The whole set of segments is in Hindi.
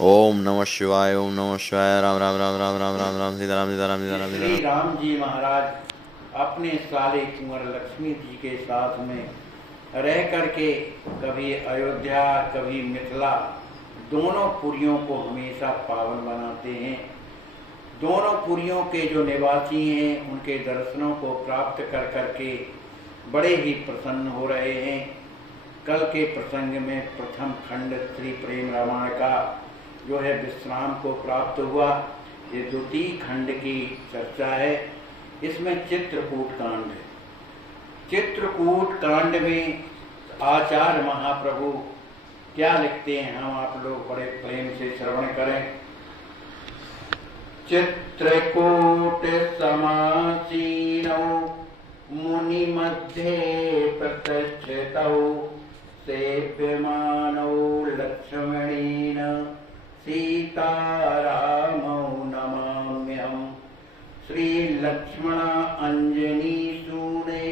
ओम नमः शिवाय। ओम नमः शिवाय। राम राम राम राम राम राम राम सीताराम सीताराम सीताराम श्री सीताराम। राम जी महाराज अपने साले कुंवर लक्ष्मी जी के साथ में रह करके कभी अयोध्या कभी मिथिला दोनों पुरियों को हमेशा पावन बनाते हैं। दोनों पुरियों के जो निवासी हैं उनके दर्शनों को प्राप्त कर करके बड़े ही प्रसन्न हो रहे हैं। कल के प्रसंग में प्रथम खंड श्री प्रेम रामायण का जो है विश्राम को प्राप्त हुआ। ये द्वितीय खंड की चर्चा है। इसमें चित्रकूट कांड है। चित्रकूट कांड में आचार्य महाप्रभु क्या लिखते हैं, हम आप लोग बड़े प्रेम से श्रवण करें। चित्रकूट समासीनौ मुनि मध्ये प्रतिष्ठितौ सेव्यमानौ लक्ष्मणेन सीतारामौ नमाम्यहम्। श्री लक्ष्मण अंजनी सूने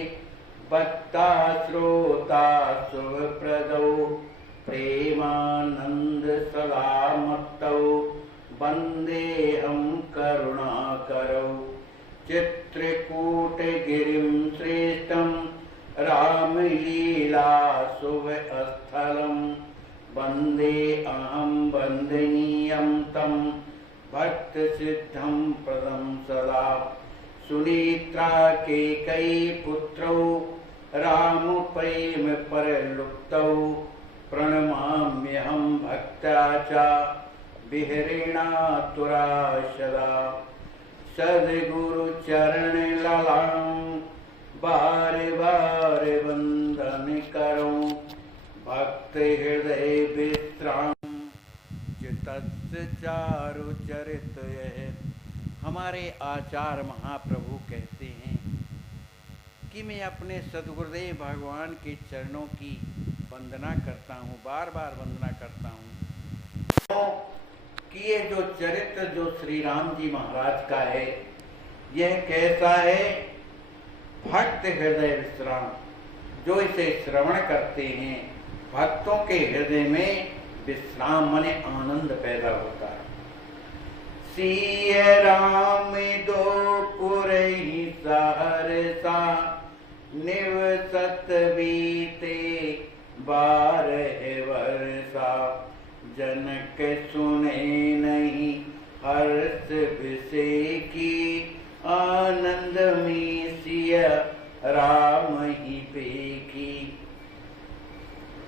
भक्ता श्रोता शुभप्रदौ प्रेमानंद सलामतौ वंदेहं करुणाकरौ। चित्रकूट गिरिं श्रेष्ठं रामलीला शुभ स्थलम् वंदे अहं वंदनीयं तं भक्त सिद्धं पदं सदा। सुनेत्रा केकयी पुत्रौ राम प्रेम परलुप्तौ प्रणमाम्यहं भक्त्या च विहरेणातुरा सदा। सद्गुरु चरण ललां बार बार वंदन करो भक्त हृदय विश्राम चित्तस्य चारु चरित यह। हमारे आचार्य महाप्रभु कहते हैं कि मैं अपने सद्गुरुदेव भगवान के चरणों की वंदना करता हूँ, बार बार वंदना करता हूँ कि ये जो चरित्र जो श्री राम जी महाराज का है यह कैसा है। भक्त हृदय विश्राम, जो इसे श्रवण करते हैं भक्तों के हृदय में विश्राम माने आनंद पैदा होता है। सिय राम दो पुरहि सहरसा निवसत बीते 12 वर्षा। जनक सुने नहीं हर्ष विषय की आनंद में सिय राम ही पेखी।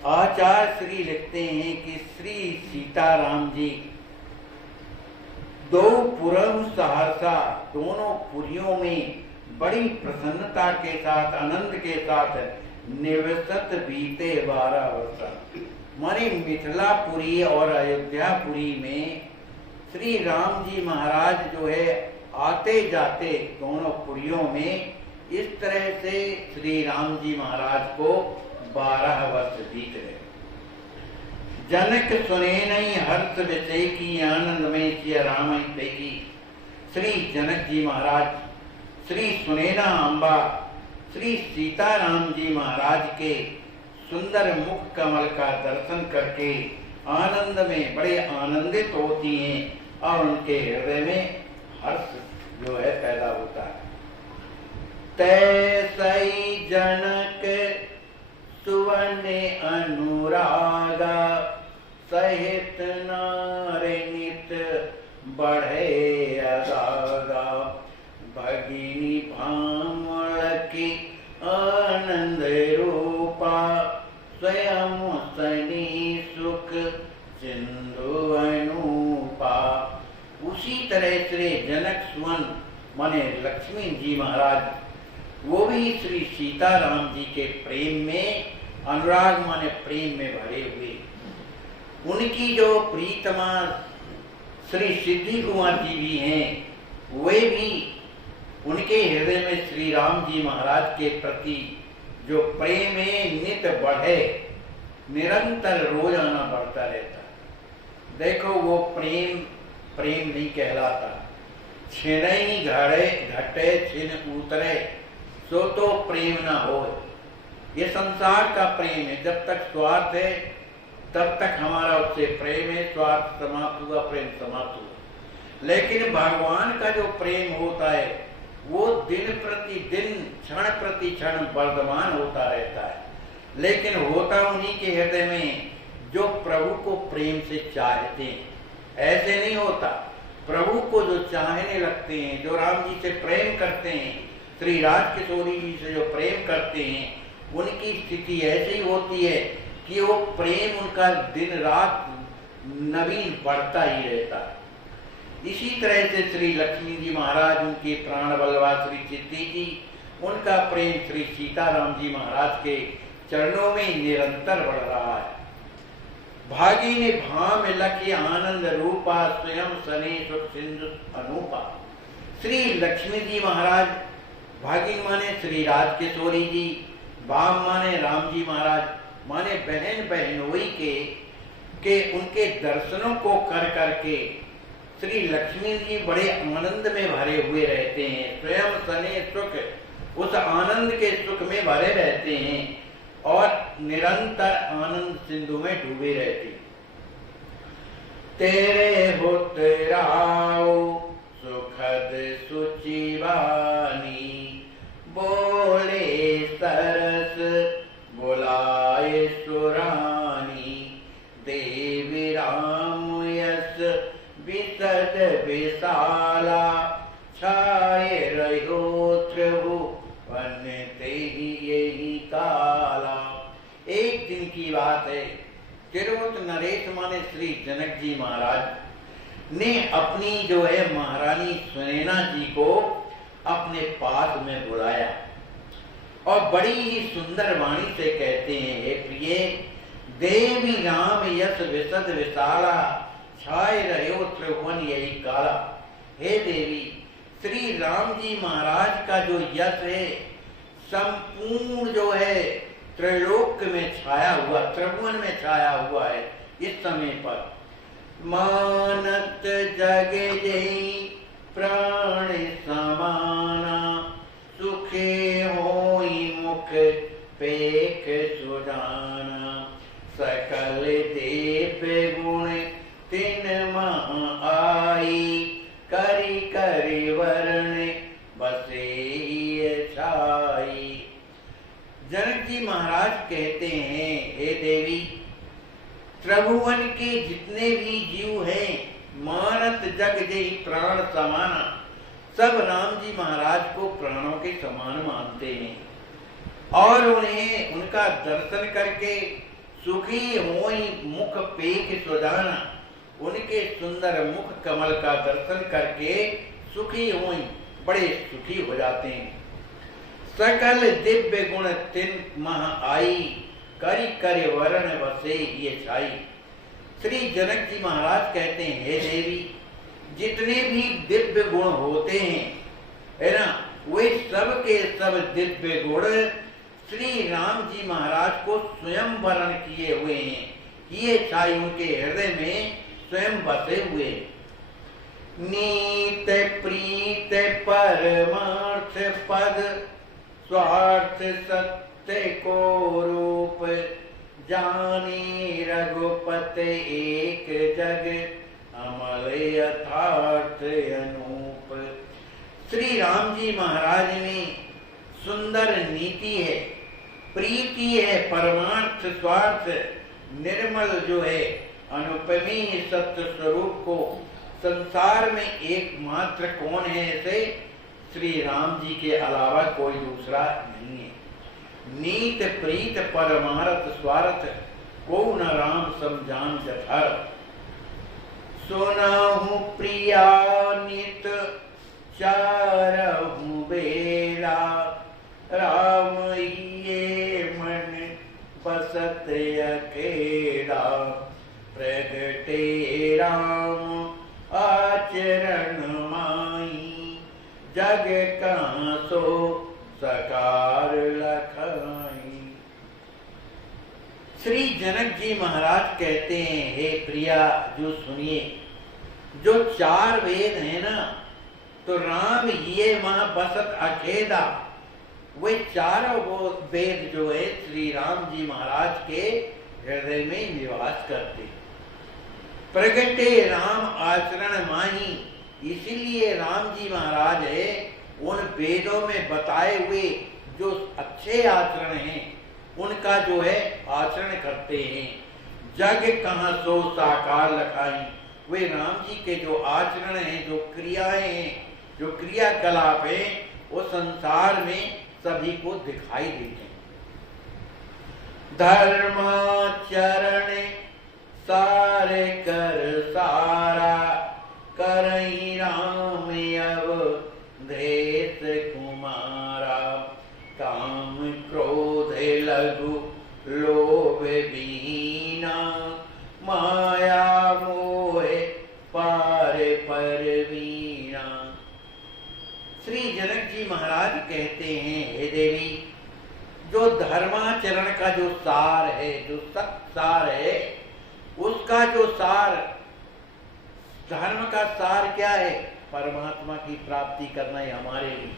आचार्य श्री लिखते हैं कि श्री सीताराम जी दो पुरम सहरसा दोनों पुरियों में बड़ी प्रसन्नता के साथ आनंद के साथ निवसत बीते 12 वर्ष। माने मिथिलापुरी और अयोध्यापुरी में श्री राम जी महाराज जो है आते जाते दोनों पुरियों में इस तरह से श्री राम जी महाराज को 12 वर्ष बीत गए। जनक सुने नहीं हर्ष विषय की आनंद में सिय राम की। श्री जनक जी महाराज, श्री सुनैना अम्बा, श्री सीताराम जी महाराज के सुंदर मुख कमल का दर्शन करके आनंद में बड़े आनंदित होती हैं और उनके हृदय में हर्ष जो है पैदा होता है। तैसई जनक सुवने अनुरागा सहित नारे नित बढ़े अदागा। भगिनी भामल की आनंद रूपा स्वयं सनी सुख सिंधु अनुपा। उसी तरह श्री जनक सुवन माने लक्ष्मी जी महाराज वो भी श्री सीताराम जी के प्रेम में अनुराग माने प्रेम में भरे हुए। उनकी जो प्रीतमा श्री सिद्धि कुमार जी भी हैं वे भी उनके हृदय में श्री राम जी महाराज के प्रति जो प्रेम है नित बढ़े, निरंतर रोजाना बढ़ता रहता। देखो वो प्रेम प्रेम नहीं कहलाता। छिनई घड़े घटे छिन उतरे सो तो प्रेम ना हो। ये संसार का प्रेम है। जब तक स्वार्थ है तब तक हमारा उससे प्रेम है, स्वार्थ समाप्त हुआ, प्रेम समाप्त हुआ। लेकिन भगवान का जो प्रेम होता है वो दिन प्रतिदिन, क्षण प्रति क्षण वर्धमान होता रहता है। लेकिन होता उन्हीं के हृदय में जो प्रभु को प्रेम से चाहते हैं। ऐसे नहीं होता। प्रभु को जो चाहने लगते हैं, जो राम जी से प्रेम करते हैं, श्री राज किशोरी जी से जो प्रेम करते हैं, उनकी स्थिति ऐसी होती है कि वो प्रेम उनका दिन रात नवीन बढ़ता ही रहता है। इसी तरह से श्री लक्ष्मी जी महाराज, उनके प्राण बलवा श्री चित्ती जी, उनका प्रेम श्री सीताराम जी महाराज के चरणों में निरंतर बढ़ रहा है। भागी ने भाम लखी आनंद रूपा, स्वयं सने सुख सिंधु अनूपा। श्री लक्ष्मी जी महाराज, भागिन माने श्री राज किशोरी जी, भाम माने राम जी महाराज, माने बहन बहनोई के उनके दर्शनों को कर करके श्री लक्ष्मी जी बड़े आनंद में भरे हुए रहते हैं। स्वयं सने सुख, उस आनंद के सुख में भरे रहते हैं और निरंतर आनंद सिंधु में डूबे रहते हैं। तेरे पुत्राओ सुखद सुचिवानी, बोले सरस बुलाए सुरानी, देवी राम यस विसद विशाला, छाए रहो त्रिभुवन तेहि यही काला। एक दिन की बात है, तिरुवत नरेश माने श्री जनक जी महाराज ने अपनी जो है महारानी सुनैना जी को अपने पास में बुलाया और बड़ी ही सुंदर वाणी से कहते हैं, हे प्रिय, देवी राम यश विशद विशाला, छाए रहो त्रिभुवन यही काला। हे देवी, श्री राम जी महाराज का जो यश है संपूर्ण जो है त्रैलोक में छाया हुआ, त्रिभुवन में छाया हुआ है इस समय पर। मानत जग जई प्राण समाना, सुखे होई मुख पेख सुजाना, सकल देव गुण तिन मह आई, करी करी वर्ण बसे छाई। जनक जी महाराज कहते हैं, हे देवी, त्रिभुवन के जितने भी जीव हैं, मानत जग जय प्राण समाना, सब राम जी महाराज को प्राणों के समान मानते हैं और उन्हें उनका दर्शन करके सुखी होई मुख पेख सुजाना, उनके सुंदर मुख कमल का दर्शन करके सुखी होई, बड़े सुखी हो जाते हैं। सकल दिव्य गुण तिन मह आई, करी करे वरण बसे ये छाई। श्री जनक जी महाराज कहते हैं, हे देवी, जितने भी दिव्य गुण होते हैं, है ना, वे सब के सब दिव्य गुण श्री राम जी महाराज को स्वयं वरण किए हुए हैं। ये छाई उनके हृदय में स्वयं बसे हुए। नीत प्रीत परमार्थ पद, स्वार्थ सत्य को रूप, जानी रघुपति एक जग, अमल यथार्थ अनूप। श्री राम जी महाराज में सुंदर नीति है, प्रीति है, परमार्थ स्वार्थ, निर्मल जो है अनुपमेय सत्य स्वरूप को संसार में एकमात्र कौन है, ऐसे श्री राम जी के अलावा कोई दूसरा नहीं है। नीत प्रीत परमार्थ स्वार्थ, को न राम समझान जठार। सुनाहु प्रिया नित चारहु बेला, राम ये मन बसत अकेला, प्रगटे राम आचरण माई, जग कहाँ सो सकार लखाई। श्री जनक जी महाराज कहते हैं, हे प्रिया, जो सुनिए, जो चार वेद है ना, तो राम ये वहां बसत अकेला, वे चारों वो वेद जो है श्री राम जी महाराज के हृदय में निवास करते। प्रगटे राम आचरण माही, इसीलिए राम जी महाराज है उन वेदों में बताए हुए जो अच्छे आचरण हैं उनका जो है आचरण करते हैं। जग कहाँ सो साकार लखाई, वे राम जी के जो आचरण हैं, जो क्रियाएं हैं, जो क्रियाकलाप है, वो संसार में सभी को दिखाई देते हैं। धर्माचरण सारे कर सारा, करई राम अवधेश कुमारा। काम क्रोध लघु लोभ बीना, माया मोह पार परवीना। श्री जनक जी महाराज कहते हैं, हे देवी, जो धर्माचरण का जो सार है, जो सत्य सार है, उसका जो सार, धर्म का सार क्या है? परमात्मा की प्राप्ति करना है हमारे लिए।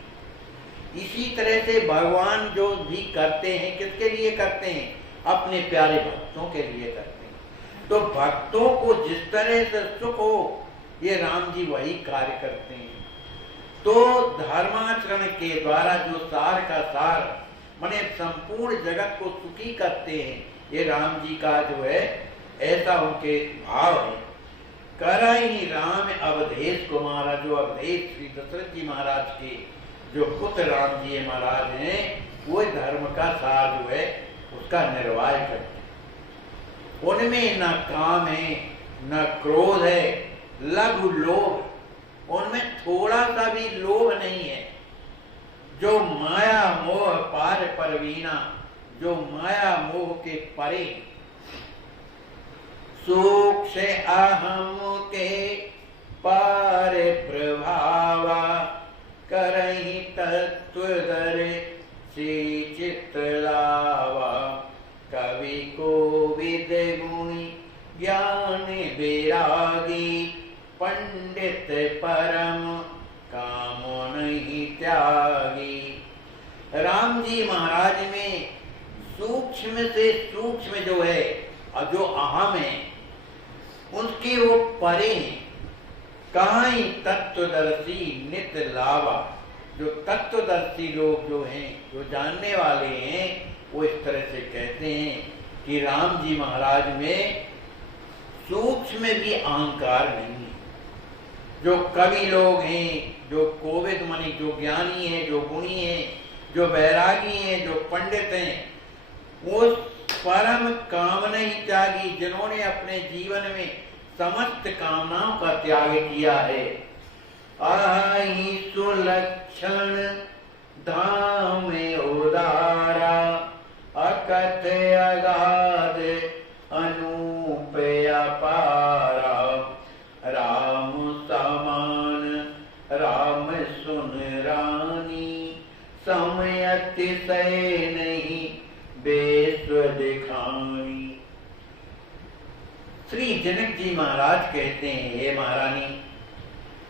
इसी तरह से भगवान जो भी करते हैं, किसके लिए करते हैं? अपने प्यारे भक्तों के लिए करते हैं। तो भक्तों को जिस तरह से सुख हो, ये राम जी वही कार्य करते हैं। तो धर्माचरण के द्वारा जो सार का सार, माने संपूर्ण जगत को सुखी करते हैं, ये राम जी का जो है ऐसा उनके भाव है। करई राम अवधेश कुमारा, जो अवधेश श्री दशरथ जी महाराज के जो पुत्र राम जी महाराज हैं, वो धर्म का सार जो है उसका निर्वाह करते हैं। उनमें न काम है, न क्रोध है, लघु लोभ, उनमें थोड़ा सा भी लोभ नहीं है। जो माया मोह पार परवीना, जो माया मोह के परे, सूक्ष्म अहम के पार प्रभावा, करहि तत्वदर से चित्त लावा। कवि को विद गुणी ज्ञान विरागी, पंडित परम काम नहीं त्यागी। राम जी महाराज में सूक्ष्म से सूक्ष्म जो है और जो अहम है, उसके वो परे हैं। कहीं तत्वदर्शी नित लावा, जो तत्वदर्शी लोग जो हैं, जो जानने वाले हैं, वो इस तरह से कहते हैं कि राम जी महाराज में सूक्ष्म भी अहंकार नहीं है। जो कवि लोग हैं, जो कोविद मनी, जो ज्ञानी हैं, जो गुणी हैं, जो बैरागी हैं, जो पंडित हैं, वो परम कामना ही त्यागी, जिन्होंने अपने जीवन में समस्त कामनाओं का त्याग किया है। आई सुलक्षण धाम उदारा, अकथ अगाध अनूप अपारा। राम समान राम सुन रानी, समय अतिशय नहीं बेस्व दिखानी। श्री जनक जी महाराज कहते हैं, हे महारानी,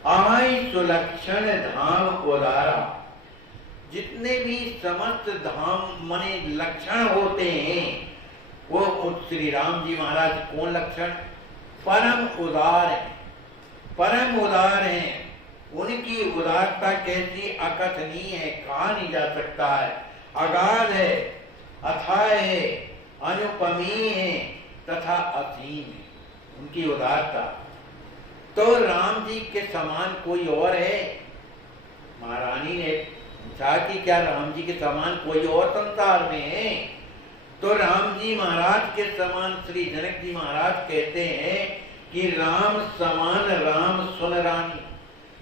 आई सुलक्षण धाम उदारा, जितने भी समस्त धाम माने लक्षण होते हैं, वो श्री राम जी महाराज कौन लक्षण? परम उदार है, परम उदार हैं। उनकी उदारता कैसी अकथनीय है, कहा नहीं जा सकता है। अगाध है, अथाह है, अनुपमीय है तथा असीम है उनकी उदारता। तो राम जी के समान कोई और है? महारानी ने पूछा कि क्या राम जी के समान कोई और संसार में है? तो राम जी महाराज के समान श्री जनक जी महाराज कहते हैं कि राम समान राम सुन रानी।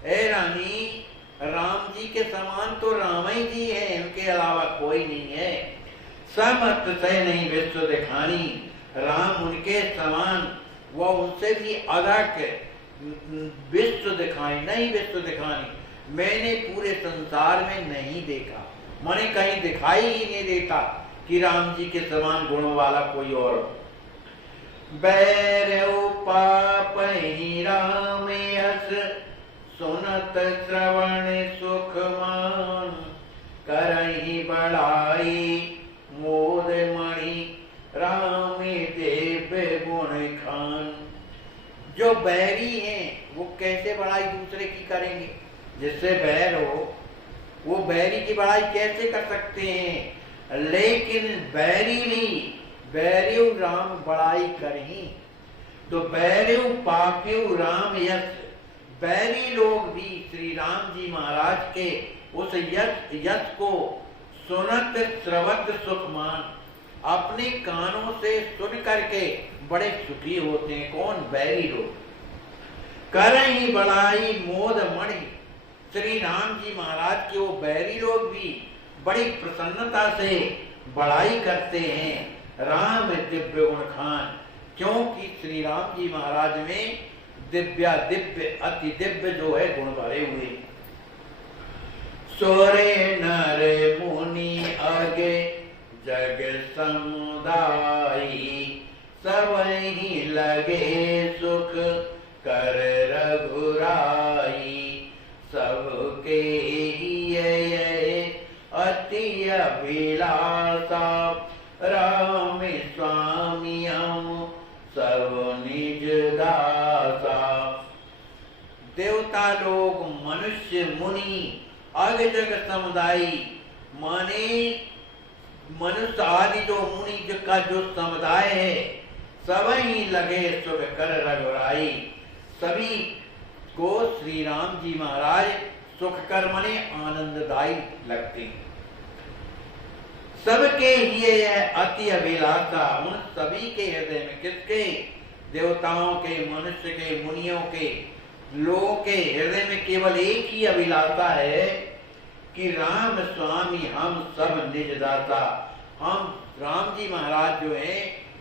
ए रानी, राम जी के समान तो राम ही जी है, इनके अलावा कोई नहीं है। समत से नहीं विश्व दिखानी, राम उनके समान, वो उनसे भी अलग विश्व दिखाई नहीं, विश्व दिखानी मैंने पूरे संसार में नहीं देखा, मैंने कहीं दिखाई ही नहीं देता कि राम जी के समान गुणों वाला कोई और। बैर पाप ही राम यस, सुनत श्रवण सुख मान, करहि बड़ाई मोद मणि राम ते जो बैरी हैं वो कैसे बड़ाई दूसरे की करेंगे? जिससे बैर हो वो बैरी की बड़ाई कैसे कर सकते हैं? लेकिन बैरी भी बैरियु राम बड़ाई करही, तो बैरियु पापियु राम यश। बैरी लोग भी श्री राम जी महाराज के उस यश को सुनत श्रवत सुख मान, अपने कानों से सुन करके बड़े सुखी होते हैं। कौन? बैरी लोग। करही बड़ाई मोद मणि, श्री राम जी महाराज के वो बैरी लोग भी बड़ी प्रसन्नता से बड़ाई करते हैं राम दिव्य गुण खान, क्योंकि श्री राम जी महाराज में दिव्य अति दिव्य जो है गुण भरे हुए। सोरे नर मुनि आगे जग समुदायी, सब ही लगे सुख कर रघुराई, सबके ये अति अभिलाषा, राम स्वामी हम सब निज दासा। देवता लोग, मनुष्य, मुनि, अग जग समुदायी, माने मनुष्य आदि जो मुनि का जो समुदाय है, सब ही लगे सुख कर रघुराई, सभी को श्री राम जी महाराज सुख कर मने आनंददायी लगते। सबके लिए यह अति अभिलाषा, उन सभी के हृदय में, किसके? देवताओं के, मनुष्य के, मुनियों के, लोगों के हृदय में केवल एक ही अभिलाषा है कि राम स्वामी हम सब निज दाता। हम राम जी महाराज जो है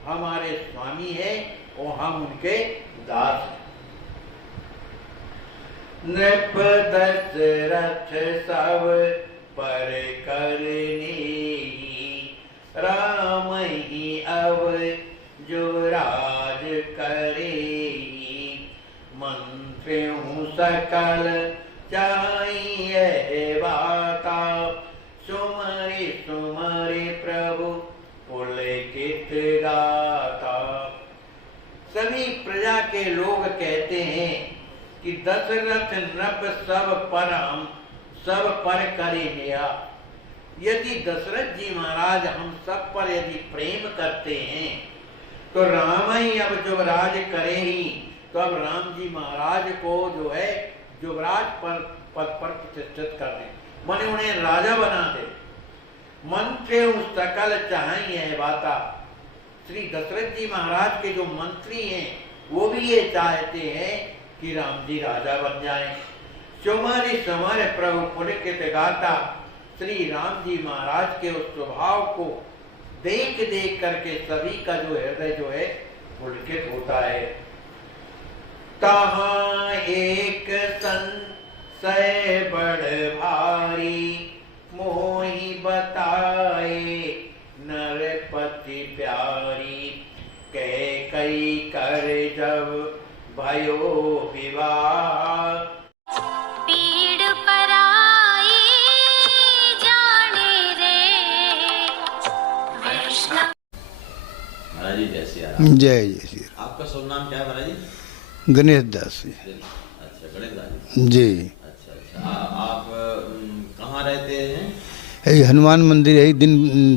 हमारे स्वामी है और हम उनके दास हैं। नृप दशरथ सब पर करनी, राम ही अब जुराज करे, मंत्र हूँ सकल चाहिए बाता, सुमरि सुमरि प्रभु पुलकित गाता। सभी प्रजा के लोग कहते हैं कि दशरथ नृप सब पर करे निया। यदि दशरथ जी महाराज हम सब पर यदि प्रेम करते हैं तो राम ही अब युवराज करे ही, तो अब राम जी महाराज को जो है युवराज पद पर प्रतिष्ठित कर दे, माने उन्हें राजा बना दे। मंत्री सकल चाहिए बाता। श्री दशरथ जी महाराज के जो मंत्री हैं वो भी ये चाहते हैं कि राम जी राजा बन जाएं। सुमरि सुमरि प्रभु पुलकित गाता। श्री राम जी महाराज के उस स्वभाव को देख देख करके सभी का जो हृदय जो है पुलकित होता है। तहाँ एक संशय बड़ भारी, मोहि बताए नरपति प्यारी, कैकई कर जब भयो विवाह, पीड़ पराई जाने रे वैष्णव। महाराज जी जय सिया राम। जय जय श्री राम। आपका शुभ नाम क्या है महाराज जी? गणेश दास जी। अच्छा, गणेश दास जी। जी। अच्छा, आप कहाँ रहते हैं? ये हनुमान मंदिर है,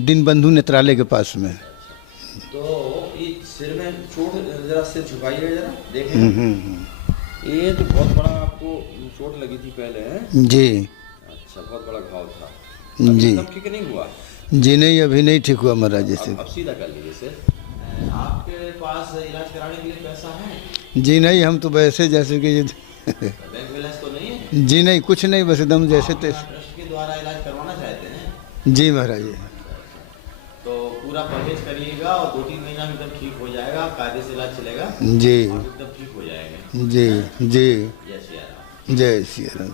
दिन बंधु नेत्रालय के पास में। तो ये सिर में चोट, जरा सिर झुकाइए जरा देखें। ये तो बहुत बड़ा आपको चोट लगी थी पहले है? जी। अच्छा, बहुत बड़ा घाव था जी। तब ठीक नहीं हुआ? जी नहीं, अभी नहीं ठीक हुआ महाराज जैसे। अब सीधा कर लीजिए सर। आपके पास इलाज कराने के लिए पैसा है? जी नहीं, हम तो वैसे जैसे कि बैंक बैलेंस तो नहीं है? जी नहीं, कुछ नहीं, बस एकदम जैसे तैसे। ट्रस्ट के द्वारा इलाज करवाना चाहते हैं? जी महाराज जी। तो पूरा परहेज करिएगा और 2-3 महीना में एकदम ठीक हो जाएगा, कायदे से इलाज चलेगा जी। एकदम ठीक हो जाएगा। जी जी। जय सिया राम। जय श्री राम।